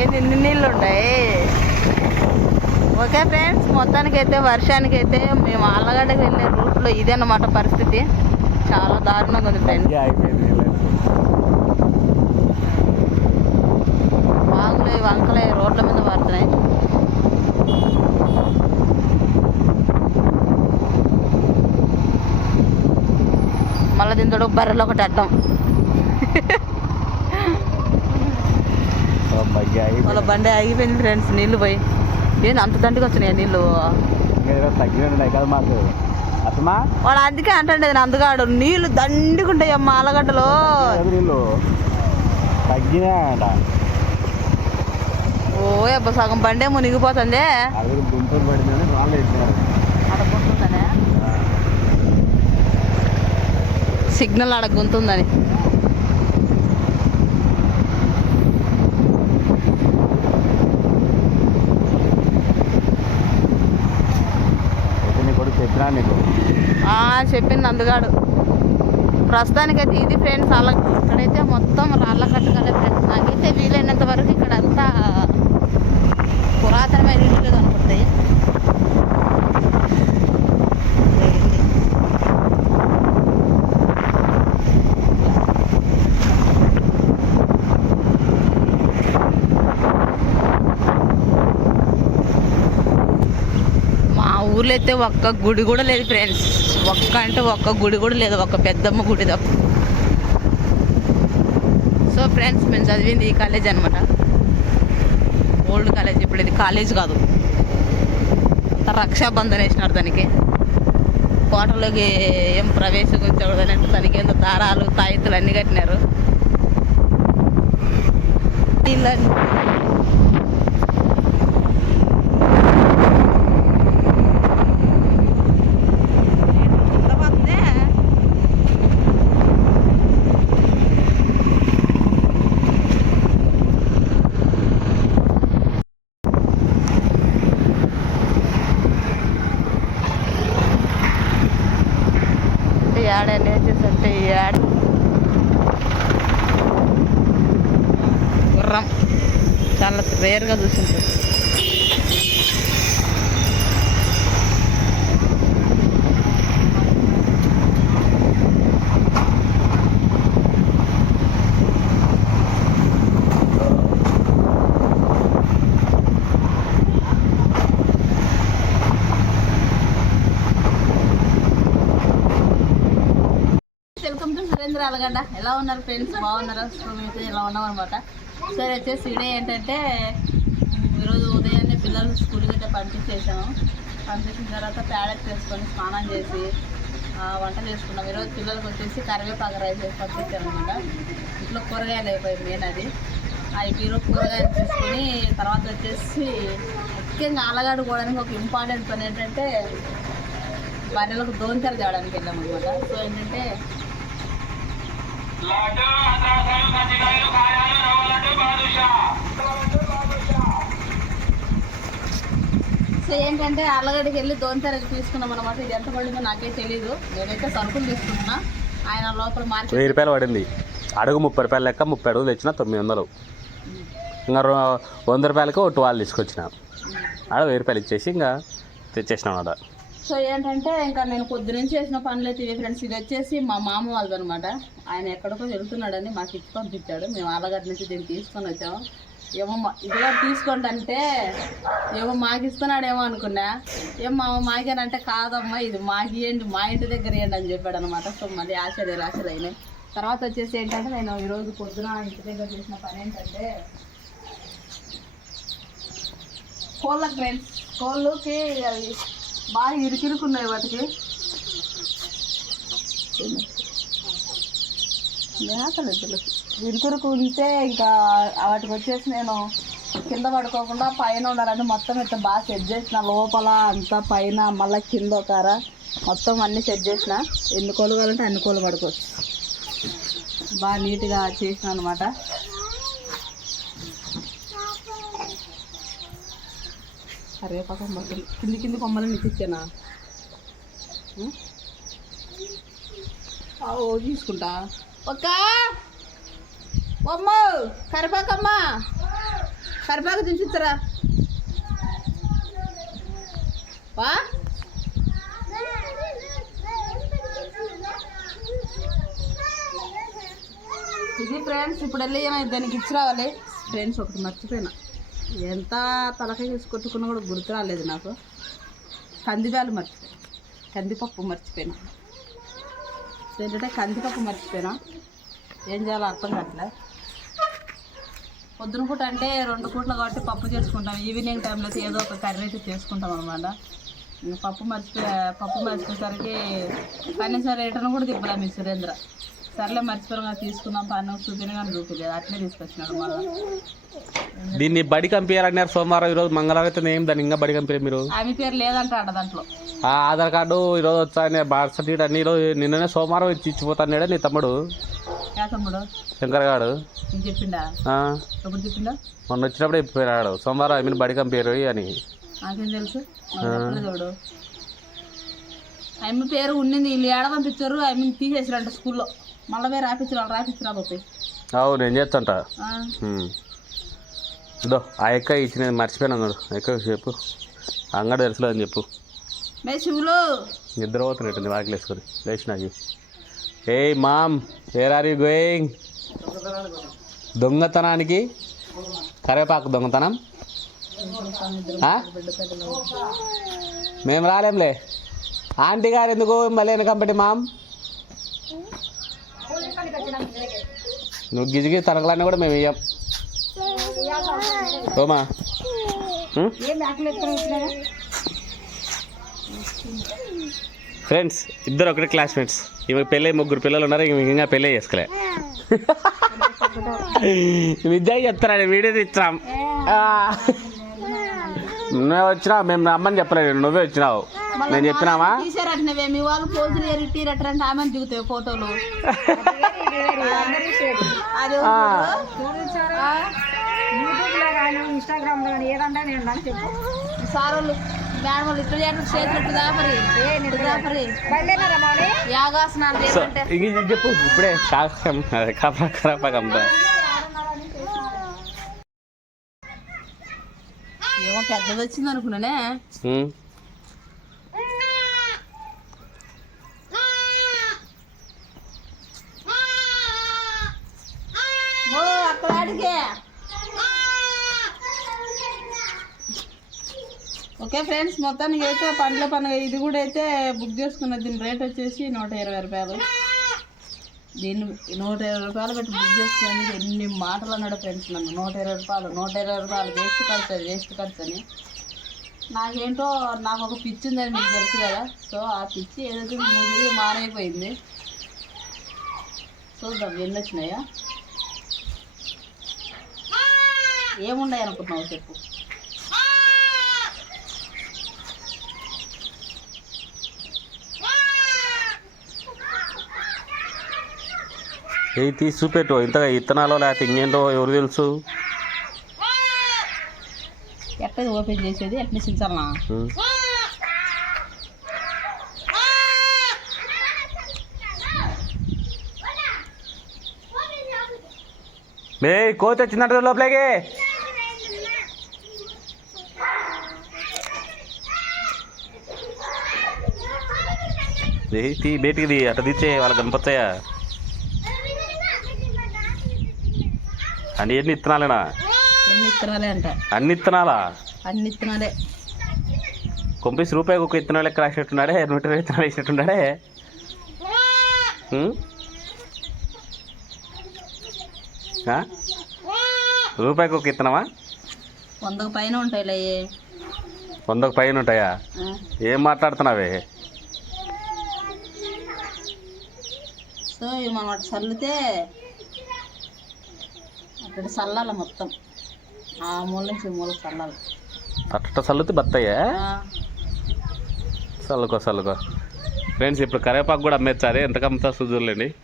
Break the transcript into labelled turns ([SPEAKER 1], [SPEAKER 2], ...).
[SPEAKER 1] ఏంది ఇన్ని నీళ్ళు ఉన్నాయి ఓకే ఫ్రెండ్స్ మొత్తానికైతే వర్షానికైతే మేము ఆళ్ళగడ్డకి వెళ్ళే రూట్లో ఇదే అన్నమాట పరిస్థితి. చాలా దారుణంగా ఉంది ఫ్రెండ్స్. వాగులే వంకలే రోడ్ల మీద పడుతున్నాయి. మళ్ళీ దీంతో బర్రెలు ఒకటి అడ్డం వాళ్ళ బండి ఆగిపోయింది ఫ్రెండ్స్ నీళ్ళు పోయి. ఏంది అంత దండిగా వచ్చినాయి నీళ్ళు?
[SPEAKER 2] మాకు. అసమా
[SPEAKER 1] వాడు అందుకే అంటుండేది నందుగాడు నీళ్ళు దండిగా ఉంటాయి అమ్మ ఆలగడ్డలో.
[SPEAKER 2] నీళ్ళు? తగ్గినాయంట.
[SPEAKER 1] ఓ అబ్బా సగం బండే మునిగిపోతుంది.
[SPEAKER 2] పడిందని రాళ్ళు
[SPEAKER 1] సిగ్నల్ అడగొంతుందని
[SPEAKER 2] అయితే నీ కొడుకు చెప్పినా నీకు
[SPEAKER 1] అని చెప్పింది నందుగాడు. ప్రస్తుతానికైతే ఇది ఫ్రెండ్స్ అలా ఇక్కడైతే మొత్తం రాళ్ళ కట్టుకలే ఫ్రెండ్స్. నాకైతే వీలైనంత వరకు ఇక్కడ అంతా పురాతనమైన ఇల్లు అనుకుంటాయి మా ఊర్లో అయితే ఒక్క గుడి కూడా లేదు ఫ్రెండ్స్ ఒక్క అంటే ఒక్క గుడి కూడా లేదు. ఒక్క పెద్దమ్మ గుడి తప్ప. సో ఫ్రెండ్స్ మేము చదివింది ఈ కాలేజ్ అనమాట ఓల్డ్ కాలేజ్ ఇప్పుడు ఇది కాలేజ్ కాదు. అంత రక్షాబంధన్ వేసినారు దానికి. కోటలోకి ఏం ప్రవేశించకూడదంటే దానికి ఏదో దారాలు తాయితులు అన్నీ కట్టినారు. ఏడ నేర్చేసంటే ఏడ గుర్రం. చాలా రేర్గా చూసింటారు వెల్కమ్ అలగడ్డ ఎలా ఉన్నారు ఫ్రెండ్స్ బాగున్నారా? సో ఇలా ఎలా ఉన్నాం అనమాట సరే వచ్చేసి ఇడే ఏంటంటే ఈరోజు ఉదయాన్నే పిల్లలు స్కూల్ అయితే పంపించేసాము పంపించిన తర్వాత ప్యాడెట్ చేసుకొని స్నానం చేసి వంట చేసుకున్నాం. ఈరోజు పిల్లలకి వచ్చేసి కరివేపాకు రైస్ చేసి పంపించాను అనమాట ఇంట్లో కూరగాయలు అయిపోయి మెయిన్ అది. ఈరోజు కూరగాయలు తీసుకొని తర్వాత వచ్చేసి ముఖ్యంగా అలగాడుకోవడానికి ఒక ఇంపార్టెంట్ పని ఏంటంటే బర్రెలకు దోంకర తేవడానికి వెళ్ళాం అనమాట సో ఏంటంటే సో ఏంటంటే అల్లగడ్డకి వెళ్ళి దోంతర తీసుకున్నాం అనమాట ఇది ఎంత పడిందో నాకే తెలియదు నేనైతే సరుకులు తీసుకుంటున్నా. ఆయన లోపల
[SPEAKER 2] వెయ్యి రూపాయలు పడింది. అడుగు ముప్పై రూపాయలు లెక్క ముప్పై అడుగులు తెచ్చిన తొమ్మిది వందలు. ఇంకా వంద రూపాయలకి ఒక ట్వెల్వ్ తీసుకొచ్చిన. ఆడ వెయ్యి రూపాయలు ఇచ్చేసి ఇంకా తెచ్చేసినాం అన్నమాట.
[SPEAKER 1] సో ఏంటంటే ఇంకా నేను పొద్దునుంచి చేసిన పనులు అయితే ఫ్రెండ్స్ ఇది వచ్చేసి మా మామ వాళ్ళది అనమాట ఆయన ఎక్కడికో వెళ్తున్నాడని మాకు ఇచ్చి పంపించాడు. మేము ఆలగడ్డ నుంచి దీన్ని తీసుకొని వచ్చాము. ఏమో మా- ఇది తీసుకోండి అంటే ఏమో మాకు ఇస్తున్నాడేమో అనుకున్నా. ఏం మా మాకేనంటే కాదమ్మా ఇది మాకు మా ఇంటి దగ్గర ఇవ్వండి అని చెప్పాడు అనమాట సో మళ్ళీ ఆశలు ఆశలు అయినాయి. తర్వాత వచ్చేసి ఏంటంటే నేను ఈరోజు పొద్దున ఇంటి దగ్గర చేసిన పని ఏంటంటే కోళ్ళకి ఫ్రెండ్స్ కోళ్ళకి అవి బాగా ఇరికిరుకున్నాయి వాటికి. మేతలు ఇరుకురుకు ఉంటే ఇంకా వాటికి వచ్చేసి నేను కింద పడుకోకుండా పైన ఉండాలని మొత్తం ఇట్లా బాగా సెట్ చేసిన. లోపల అంతా పైన మళ్ళీ కింద ఒకరా మొత్తం అన్నీ సెట్ చేసిన. ఎన్ని కోళ్ళు కావాలంటే అన్ని కోళ్ళు పడుకోవచ్చు. బాగా నీట్గా చేసిన అనమాట అరే పక్క మొత్తం కింది కింది కొమ్మలు నీకు ఇచ్చానా ఆ, ఓ తీసుకుంటా. ఒక బొమ్మ కరిపాకమ్మ కరిపాకు దించుతారా వా. ఇది ఫ్రెండ్స్ ఇప్పుడు వెళ్ళి దానికి ఇచ్చి రావాలి. ఫ్రెండ్స్ ఒకటి మర్చిపోయినా. ఎంత తలకాయ చేసి కొట్టుకున్నా కూడా గుర్తు రాలేదు నాకు. కందిబ్యాలు మర్చిపోయాను. కందిపప్పు మర్చిపోయినా. ఏంటంటే కందిపప్పు మర్చిపోయినా. ఏం చేయాలో అర్థం కావట్లే. పొద్దున పూట అంటే రెండు పూటలు కాబట్టి పప్పు చేసుకుంటాం. ఈవినింగ్ టైంలో ఏదో ఒక కర్రీ అయితే చేసుకుంటాం అనమాట పప్పు మర్చిపోయా పప్పు మర్చిపోయేసరికి కనీసం రిటర్న్ కూడా తిప్పలేము మీ సురేంద్ర. సర్లే మర్చిపోయినా తీసుకుందాం పన్ను చూపిన కానీ చూపించలేదు అట్లే తీసుకొచ్చినాడు మళ్ళీ.
[SPEAKER 2] దీన్ని బడి కంపించాలన్నారు సోమవారం ఈరోజు మంగళవారం అయితే ఏం దాన్ని ఇంకా బడి కంపించారు మీరు?
[SPEAKER 1] ఆమె పేరు లేదంటాడ దాంట్లో.
[SPEAKER 2] ఆ ఆధార్ కార్డు ఈరోజు వచ్చాయని బార్ సర్టిఫికేట్ అన్ని ఈరోజు నిన్ననే సోమవారం ఇచ్చి ఇచ్చిపోతాడు నీ తమ్ముడు? శంకర్
[SPEAKER 1] నీకు చెప్పిండా?
[SPEAKER 2] ఆ,
[SPEAKER 1] ఎప్పుడు చెప్పిండా?
[SPEAKER 2] మొన్న వచ్చినప్పుడు చెప్పాడు సోమవారం ఐ మీన్ బడి కంపారు అని.
[SPEAKER 1] నాకేం తెలుసు? చూడు ఆమె పేరు ఉండింది వీళ్ళు ఏడ పంపించారు? ఆమె తీసేసారంట స్కూల్లో. మళ్ళీ రాపించారు రాపించరా
[SPEAKER 2] అవు నేను చేస్తాంట ఇదో ఆ ఎక్క ఇచ్చినది మర్చిపోయాను అన్నాడు. ఎక్క చెప్పు. అంగడి తెలుసులే అని చెప్పు.
[SPEAKER 1] మే శివులు.
[SPEAKER 2] నిద్ర పోతున్నట్టుంది వాకిలు వేసుకొని. లేచినాకి ఏ mom where are you going దొంగతనానికి? కరివేపాకు దొంగతనం? మేము రాలేంలే. ఆంటీ గారు ఎందుకు మళ్ళీ వెనకంపటి మామ్? నువ్వు గిజిగి తనకలన్నీ కూడా మేము ఇయ్యం. ఓమా ఫ్రెండ్స్ ఇద్దరు ఒకటే క్లాస్మేట్స్ ఇవి పెళ్ళి ముగ్గురు పిల్లలు ఉన్నారు ఇవి ఇంకా పెళ్ళి చేసుకోలే. విద్య చెప్తారా? వీడియో ఇచ్చాం నువ్వే వచ్చినావు మేము రమ్మని చెప్పలేదు నువ్వే వచ్చినావు. నేను చెప్పినావా?
[SPEAKER 1] తీసారటనవే. మీ వాళ్ళు పోజులు ఏరి తీరటంటే ఆమె దిగుతాయి ఫోటోలు. అది
[SPEAKER 2] ఆ,
[SPEAKER 1] సార్ వాళ్ళు మేడం వాళ్ళు ఇట్లా చేయడం చేతులు ఇట్లా దాపరి. ఇట్లా దాపరి. యాగాసనాలు
[SPEAKER 2] ఇది చెప్పు ఇప్పుడే కాకం కపా
[SPEAKER 1] ఏమో పెద్దది వచ్చింది అనుకున్నానే ఓ అక్కడ అడిగే ఓకే ఫ్రెండ్స్ మొత్తానికి అయితే పండ్ల పండుగ ఇది కూడా అయితే బుక్ చేసుకున్న. దీని రేట్ వచ్చేసి నూట ఇరవై రూపాయలు. దీన్ని నూట ఇరవై రూపాయలు పెట్టి బుక్ చేసుకుని ఎన్ని మాటలు అన్నాడు ఫ్రెండ్స్ నన్ను. నూట ఇరవై రూపాయలు నూట ఇరవై రూపాయలు వేస్ట్ ఖర్చు అది వేస్ట్ ఖర్చు అని. నాకేంటో నాకు ఒక పిచ్చి ఉందని మీకు తెలుసు కదా. సో ఆ పిచ్చి ఏదైతే ముదిరి మారైపోయింది. చూద్దాం ఎన్ని వచ్చినాయా? ఏముండయి అనుకుంటున్నావు చెప్పు.
[SPEAKER 2] ఏ తీసి చూపెట్టు. ఇంతగా ఇత్తనాలో లేకపోతే ఇంకేంటో ఎవరు తెలుసు?
[SPEAKER 1] ఎక్కడ ఓపెన్ చేసేది? ఎట్లా చించాలనా
[SPEAKER 2] ఉం. మే కోతి వచ్చిందంట లోపలికి. తీ బయటికి తీ అట్ట తీచ్చే వాళ్ళకి కనపడతాయా? అన్ని ఎన్ని ఇత్తనాలేనా?
[SPEAKER 1] ఎన్ని ఇత్తనాలే అంట.
[SPEAKER 2] అన్ని ఇత్తనాలా?
[SPEAKER 1] అన్ని ఇత్తనాలే.
[SPEAKER 2] కొంపేసి రూపాయికి ఒక ఇత్తనాలు లెక్క రాసినట్టున్నాడే నూట ఇరవై ఇత్తనాలు వేసినట్టున్నాడే? రూపాయికి ఒక ఇత్తనమా?
[SPEAKER 1] వందకు పైన ఉంటాయిలే.
[SPEAKER 2] వందకు పైన ఉంటాయా? ఏం మాట్లాడుతున్నావే?
[SPEAKER 1] సో ఇవి మనం అటు చల్లితే అక్కడ చల్లాలి మొత్తం. ఆ మూల నుంచి మూల చల్లాలి.
[SPEAKER 2] అట్ట చల్లుతే బత్తయ్యా?
[SPEAKER 1] ఆ,
[SPEAKER 2] చల్లుకో చల్లుకో. ఫ్రెండ్స్ ఇప్పుడు కరివేపాకు కూడా అమ్మేచ్చారే ఎంత కమ్ముతా చూద్దులేండి